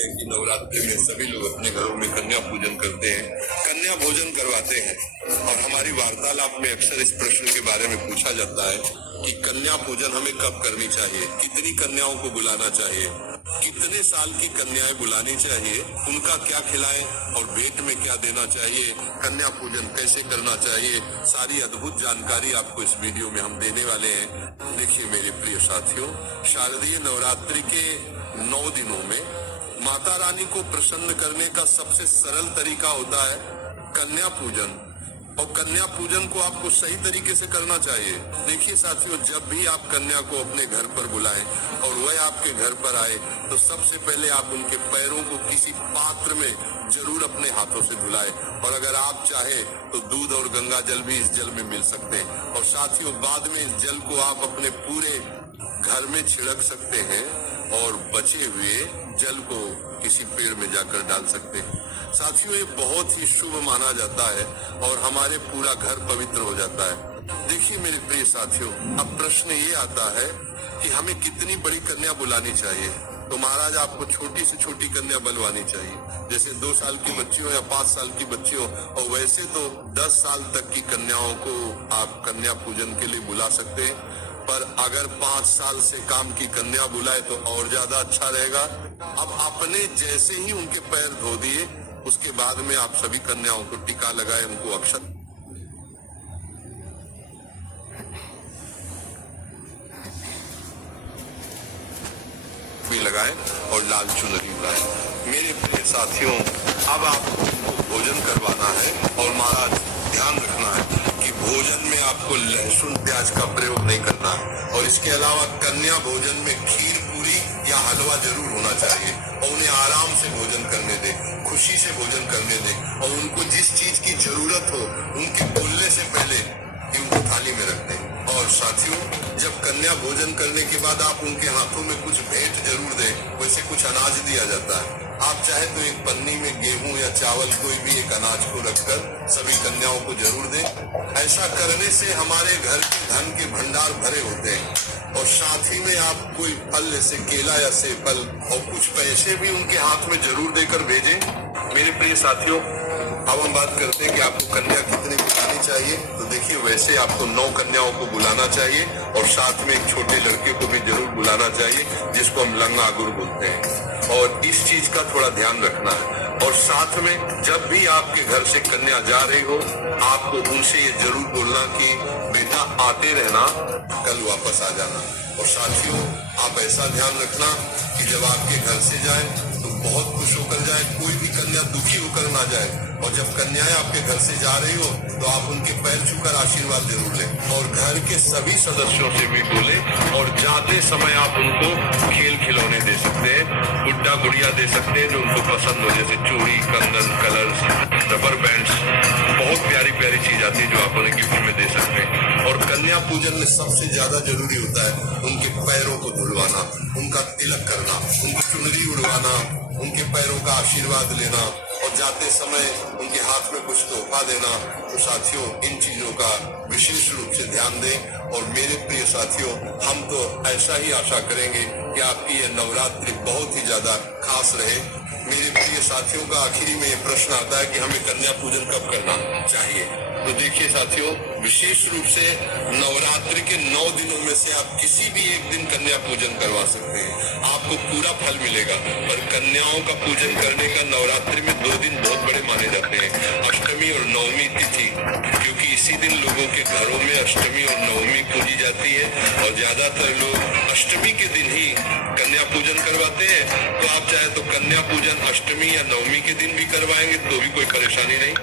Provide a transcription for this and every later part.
है कि नवरात्रि में सभी लोग अपने घरों में कन्या पूजन करते हैं, कन्या भोजन करवाते हैं। और हमारी वार्तालाप में अक्सर इस प्रश्न के बारे में पूछा जाता है कि कन्या पूजन हमें कब करनी चाहिए, कितनी कन्याओं को बुलाना चाहिए, कितने साल की कन्याएं बुलानी चाहिए, उनका क्या खिलाएं और भेंट में क्या देना चाहिए, कन्या पूजन कैसे करना चाहिए, सारी अद्भुत जानकारी आपको इस वीडियो में हम देने वाले हैं। देखिए मेरे प्रिय साथियों, शारदीय नवरात्रि के 9 दिनों में माता रानी को प्रसन्न करने का सबसे सरल तरीका होता है कन्या पूजन। और कन्या पूजन को आपको सही तरीके से करना चाहिए। देखिए साथियों, जब भी आप कन्या को अपने घर पर बुलाएं और वह आपके घर पर आए तो सबसे पहले आप उनके पैरों को किसी पात्र में जरूर अपने हाथों से धुलाएं। और अगर आप चाहे तो दूध और गंगा जल भी इस जल में मिल सकते हैं। और साथियों, बाद में इस जल को आप अपने पूरे घर में छिड़क सकते हैं और बचे हुए जल को किसी पेड़ में जाकर डाल सकते हैं। साथियों, ये बहुत ही शुभ माना जाता है और हमारे पूरा घर पवित्र हो जाता है। देखिए मेरे प्रिय साथियों, अब प्रश्न ये आता है कि हमें कितनी बड़ी कन्या बुलानी चाहिए। तो महाराज, आपको छोटी से छोटी कन्या बुलवानी चाहिए, जैसे 2 साल की बच्ची हो या 5 साल की बच्ची हो। और वैसे तो 10 साल तक की कन्याओं को आप कन्या पूजन के लिए बुला सकते हैं, पर अगर 5 साल से काम की कन्या बुलाए तो और ज्यादा अच्छा रहेगा। अब अपने जैसे ही उनके पैर धो दिए, उसके बाद में आप सभी कन्याओं को टीका लगाए, उनको अक्षत भी लगाए और लाल चुनरी लाए। मेरे प्रिय साथियों, अब आपको भोजन करवाना है और महाराज ध्यान रखना है कि भोजन में आपको लहसुन प्याज का प्रयोग नहीं करना है। और इसके अलावा कन्या भोजन में खीर पूरी या हलवा जरूर होना चाहिए। और उन्हें आराम से भोजन करने दें, खुशी से भोजन करने दें। और उनको जिस चीज की जरूरत हो उनके बोलने से पहले उनको थाली में रख दें। और साथियों, जब कन्या भोजन करने के बाद आप उनके हाथों में कुछ भेंट जरूर दें। वैसे कुछ अनाज दिया जाता है, आप चाहे तो एक पन्नी में गेहूं या चावल कोई भी एक अनाज को रखकर सभी कन्याओं को जरूर दें। ऐसा करने से हमारे घर के धन के भंडार भरे होते हैं। और साथ ही में आप कोई फल जैसे केला या सेब और कुछ पैसे भी उनके हाथ में जरूर देकर भेजें। मेरे प्रिय साथियों, अब हम बात करते हैं कि आपको कन्या कितनी बुलानी चाहिए। तो देखिए, वैसे आपको 9 कन्याओं को बुलाना चाहिए और साथ में एक छोटे लड़के को भी जरूर बुलाना चाहिए, जिसको हम लंगागुर बोलते हैं। और इस चीज का थोड़ा ध्यान रखना है। और साथ में जब भी आपके घर से कन्या जा रही हो, आपको उनसे ये जरूर बोलना कि बेटा आते रहना, कल वापस आ जाना। और साथियों, आप ऐसा ध्यान रखना कि जब आपके घर से जाए तो बहुत खुश होकर जाए, कोई भी कन्या दुखी होकर ना जाए। और जब कन्याएं आपके घर से जा रही हो तो आप उनके पैर छूकर आशीर्वाद जरूर लें। और घर के सभी सदस्यों से भी बोले। और जाते समय आप उनको खेल खिलौने दे सकते हैं, गुड्डा गुड़िया दे सकते हैं जो उनको पसंद हो, जैसे चूड़ी, कंगन, कलर्स, रबर बैंड्स, बहुत प्यारी प्यारी चीज आती है जो आप उन्हें गिफ्ट में दे सकते हैं। और कन्या पूजन में सबसे ज्यादा जरूरी होता है उनके पैरों को धुलवाना, उनका तिलक करना, उनकी चुनरी उड़वाना, उनके पैरों का आशीर्वाद लेना और जाते समय उनके हाथ में कुछ तोहफा देना। तो साथियों, इन चीजों का विशेष रूप से ध्यान दें। और मेरे प्रिय साथियों, हम तो ऐसा ही आशा करेंगे कि आपकी ये नवरात्रि बहुत ही ज्यादा खास रहे। मेरे प्रिय साथियों का आखिरी में ये प्रश्न आता है कि हमें कन्या पूजन कब करना चाहिए। तो देखिए साथियों, विशेष रूप से नवरात्रि के 9 दिनों में से आप किसी भी एक दिन कन्या पूजन करवा सकते हैं, आपको पूरा फल मिलेगा। पर कन्याओं का पूजन करने का नवरात्रि में 2 दिन बहुत बड़े माने जाते हैं, अष्टमी और नवमी तिथि, क्योंकि इसी दिन लोगों के घरों में अष्टमी और नवमी पूजी जाती है। और ज्यादातर लोग अष्टमी के दिन ही कन्या पूजन करवाते हैं। तो आप चाहे तो कन्या पूजन अष्टमी या नवमी के दिन भी करवाएंगे तो भी कोई परेशानी नहीं।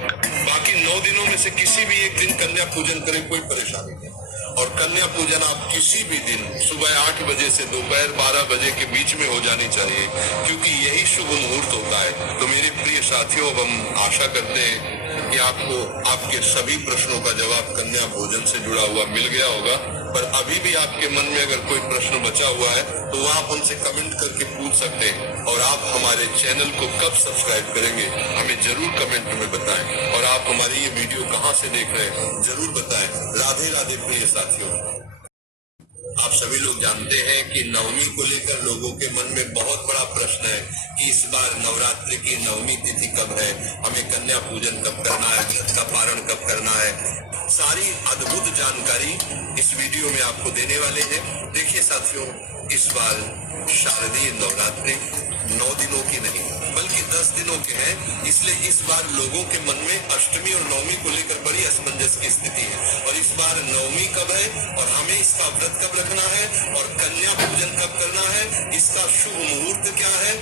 बाकी 9 दिनों में से किसी भी एक दिन कन्या पूजन करें, कोई परेशानी नहीं। और कन्या पूजन आप किसी भी दिन सुबह 8 बजे से दोपहर 12 बजे के बीच में हो जानी चाहिए, क्योंकि यही शुभ मुहूर्त होता है। तो मेरे प्रिय साथियों, अब हम आशा करते हैं कि आपको आपके सभी प्रश्नों का जवाब कन्या भोजन से जुड़ा हुआ मिल गया होगा। पर अभी भी आपके मन में अगर कोई प्रश्न बचा हुआ है तो आप हमसे कमेंट करके पूछ सकते हैं। और आप हमारे चैनल को कब सब्सक्राइब करेंगे हमें जरूर कमेंट में बताएं। और आप हमारी ये वीडियो कहाँ से देख रहे हैं जरूर बताएं। राधे राधे प्रिय साथियों। आप सभी लोग जानते हैं कि नवमी को लेकर लोगों के मन में बहुत बड़ा प्रश्न है कि इस बार नवरात्रि की नवमी तिथि कब है, हमें कन्या पूजन कब करना है, व्रत का पारण कब करना है। सारी अद्भुत जानकारी इस वीडियो में आपको देने वाले हैं। देखिए साथियों, इस बार शारदीय नवरात्रि 9 दिनों की नहीं बल्कि 10 दिनों के हैं, इसलिए इस बार लोगों के मन में अष्टमी और नवमी को लेकर बड़ी असमंजस की स्थिति है। और इस बार नवमी कब है और हमें इसका व्रत कब रखना है और कन्या पूजन कब करना है, इसका शुभ मुहूर्त क्या है।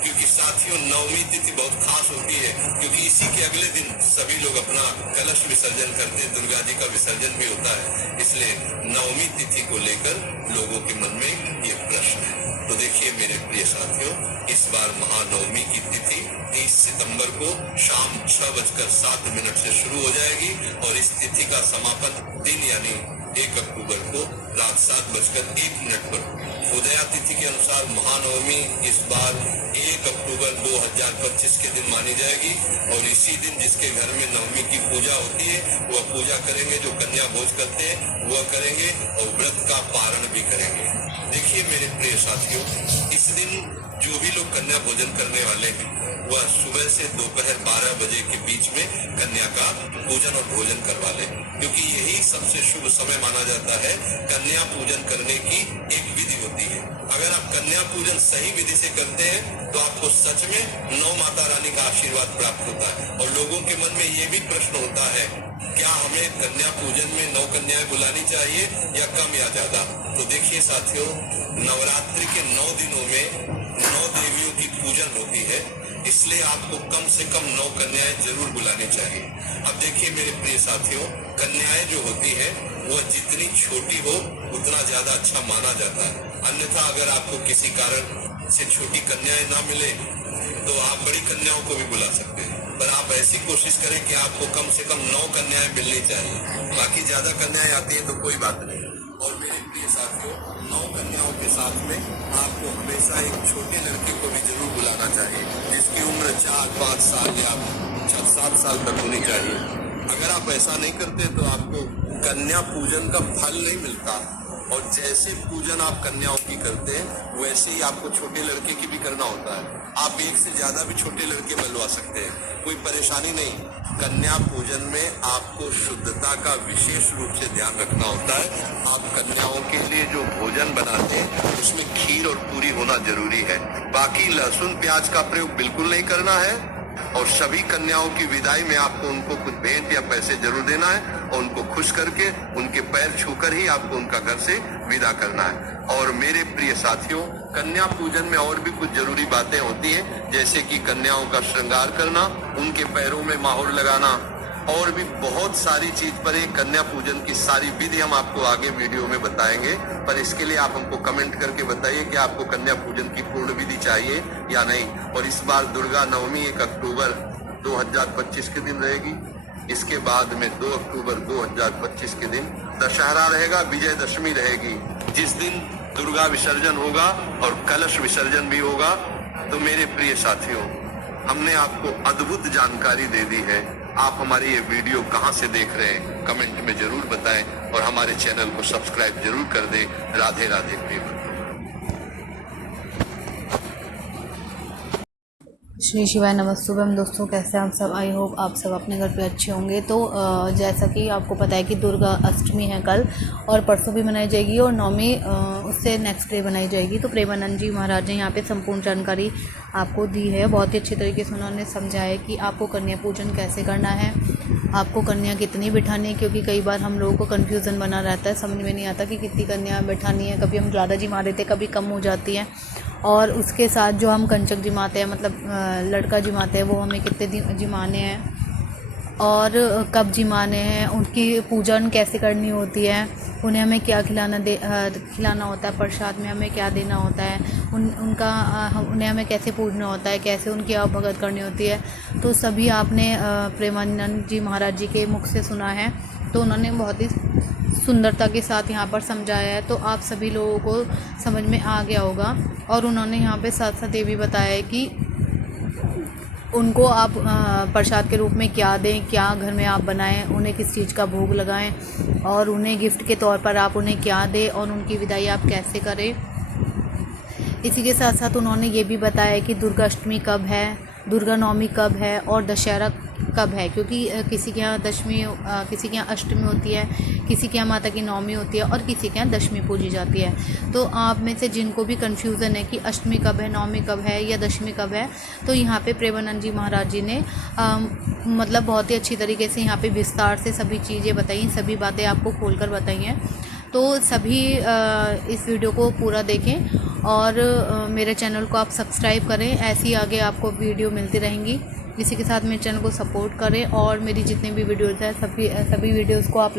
क्योंकि साथियों, नवमी तिथि बहुत खास होती है क्योंकि इसी के अगले दिन सभी लोग अपना कलश विसर्जन करते हैं, दुर्गा जी का विसर्जन भी होता है। इसलिए नवमी तिथि को लेकर लोगों के मन में ये प्रश्न है। तो देखिए मेरे प्रिय साथियों, इस बार महानवमी की तिथि 30 सितंबर को शाम 6:07 से शुरू हो जाएगी और इस तिथि का समापन दिन यानी 1 अक्टूबर को रात 7:01 पर उदया तिथि के अनुसार महानवमी इस बार 1 अक्टूबर 2025 के दिन मानी जाएगी। और इसी दिन जिसके घर में नवमी की पूजा होती है वह पूजा करेंगे, जो कन्या भोज करते हैं वह करेंगे और व्रत का पारण भी करेंगे। देखिए मेरे प्रिय साथियों, इस दिन जो भी लोग कन्या भोजन करने वाले हैं वह सुबह से दोपहर 12 बजे के बीच में कन्या का पूजन और भोजन करवा ले, क्योंकि यही सबसे शुभ समय माना जाता है। कन्या पूजन करने की एक विधि होती है। अगर आप कन्या पूजन सही विधि से करते हैं तो आपको सच में नौ माता रानी का आशीर्वाद प्राप्त होता है। और लोगों के मन में ये भी प्रश्न होता है, क्या हमें कन्या पूजन में 9 कन्याएं बुलानी चाहिए या कम या ज्यादा। तो देखिए साथियों, नवरात्रि के 9 दिनों में 9 देवियों की पूजन होती है, इसलिए आपको कम से कम 9 कन्याएं जरूर बुलानी चाहिए। अब देखिए मेरे प्रिय साथियों, कन्याएं जो होती है वह जितनी छोटी हो उतना ज्यादा अच्छा माना जाता है। अन्यथा अगर आपको किसी कारण से छोटी कन्याएं ना मिले तो आप बड़ी कन्याओं को भी बुला सकते हैं, पर आप ऐसी कोशिश करें कि आपको कम से कम 9 कन्याएं मिलनी चाहिए। बाकी ज्यादा कन्याएं आती है तो कोई बात नहीं। और मेरे प्रिय साथियों, 9 कन्याओं के साथ में आपको हमेशा एक छोटे लड़के को भी जरूर बुलाना चाहिए, जिसकी उम्र 4-5 साल या 6-7 साल तक होनी चाहिए। अगर आप ऐसा नहीं करते तो आपको कन्या पूजन का फल नहीं मिलता। और जैसे पूजन आप कन्याओं की करते हैं वैसे ही आपको छोटे लड़के की भी करना होता है। आप एक से ज्यादा भी छोटे लड़के बुलवा सकते हैं, कोई परेशानी नहीं। कन्या पूजन में आपको शुद्धता का विशेष रूप से ध्यान रखना होता है। आप कन्याओं के लिए जो भोजन बनाते हैं उसमें खीर और पूरी होना जरूरी है। बाकी लहसुन प्याज का प्रयोग बिल्कुल नहीं करना है। और सभी कन्याओं की विदाई में आपको उनको कुछ भेंट या पैसे जरूर देना है और उनको खुश करके उनके पैर छूकर ही आपको उनका घर से विदा करना है। और मेरे प्रिय साथियों, कन्या पूजन में और भी कुछ जरूरी बातें होती हैं, जैसे कि कन्याओं का श्रृंगार करना, उनके पैरों में माहौर लगाना और भी बहुत सारी चीज पर एक कन्या पूजन की सारी विधि हम आपको आगे वीडियो में बताएंगे। पर इसके लिए आप हमको कमेंट करके बताइए कि आपको कन्या पूजन की पूर्ण विधि चाहिए या नहीं। और इस बार दुर्गा नवमी 1 अक्टूबर 2025 के दिन रहेगी। इसके बाद में 2 अक्टूबर 2025 के दिन दशहरा रहेगा, विजयदशमी रहेगी, जिस दिन दुर्गा विसर्जन होगा और कलश विसर्जन भी होगा। तो मेरे प्रिय साथियों, हमने आपको अद्भुत जानकारी दे दी है। आप हमारी ये वीडियो कहां से देख रहे हैं कमेंट में जरूर बताएं और हमारे चैनल को सब्सक्राइब जरूर कर दें। राधे राधे प्रिय। श्री शिवाय नमस्तुभ्यम। दोस्तों कैसे आप सब, आई होप आप सब अपने घर पे अच्छे होंगे। तो जैसा कि आपको पता है कि दुर्गा अष्टमी है कल और परसों भी मनाई जाएगी और नवमी उससे नेक्स्ट डे बनाई जाएगी। तो प्रेमानंद जी महाराज ने यहाँ पे संपूर्ण जानकारी आपको दी है। बहुत ही अच्छे तरीके से उन्होंने समझाया कि आपको कन्या पूजन कैसे करना है, आपको कन्या कितनी बिठानी है, क्योंकि कई बार हम लोगों को कन्फ्यूज़न बना रहता है, समझ में नहीं आता कि कितनी कन्या बिठानी है। कभी हम ज़्यादा जिमा देते, कभी कम हो जाती है। और उसके साथ जो हम कंचक जिमाते हैं, मतलब लड़का जिमाते हैं, वो हमें कितने जिमाने हैं और कब जिमाने हैं, उनकी पूजन कैसे करनी होती है, उन्हें हमें क्या खिलाना होता है, प्रसाद में हमें क्या देना होता है, उन्हें हमें कैसे पूजना होता है, कैसे उनकी भगत करनी होती है। तो सभी आपने प्रेमानंद जी महाराज जी के मुख से सुना है। तो उन्होंने बहुत ही सुंदरता के साथ यहाँ पर समझाया है, तो आप सभी लोगों को समझ में आ गया होगा। और उन्होंने यहाँ पे साथ साथ ये भी बताया है कि उनको आप प्रसाद के रूप में क्या दें, क्या घर में आप बनाएं, उन्हें किस चीज़ का भोग लगाएं और उन्हें गिफ्ट के तौर पर आप उन्हें क्या दें और उनकी विदाई आप कैसे करें। इसी के साथ साथ उन्होंने ये भी बताया कि दुर्गा अष्टमी कब है, दुर्गा नवमी कब है और दशहरा कब है, क्योंकि किसी के यहाँ दशमी, किसी के यहाँ अष्टमी होती है, किसी के यहाँ माता की नवमी होती है और किसी के यहाँ दशमी पूजी जाती है। तो आप में से जिनको भी कन्फ्यूज़न है कि अष्टमी कब है, नवमी कब है या दशमी कब है, तो यहाँ पे प्रेमानंद जी महाराज जी ने मतलब बहुत ही अच्छी तरीके से यहाँ पे विस्तार से सभी चीज़ें बताई, सभी बातें आपको खोलकर बताई हैं। तो सभी इस वीडियो को पूरा देखें और मेरे चैनल को आप सब्सक्राइब करें, ऐसी आगे आपको वीडियो मिलती रहेंगी। इसी के साथ मेरे चैनल को सपोर्ट करें और मेरी जितनी भी वीडियोज़ हैं सभी वीडियोज़ को आप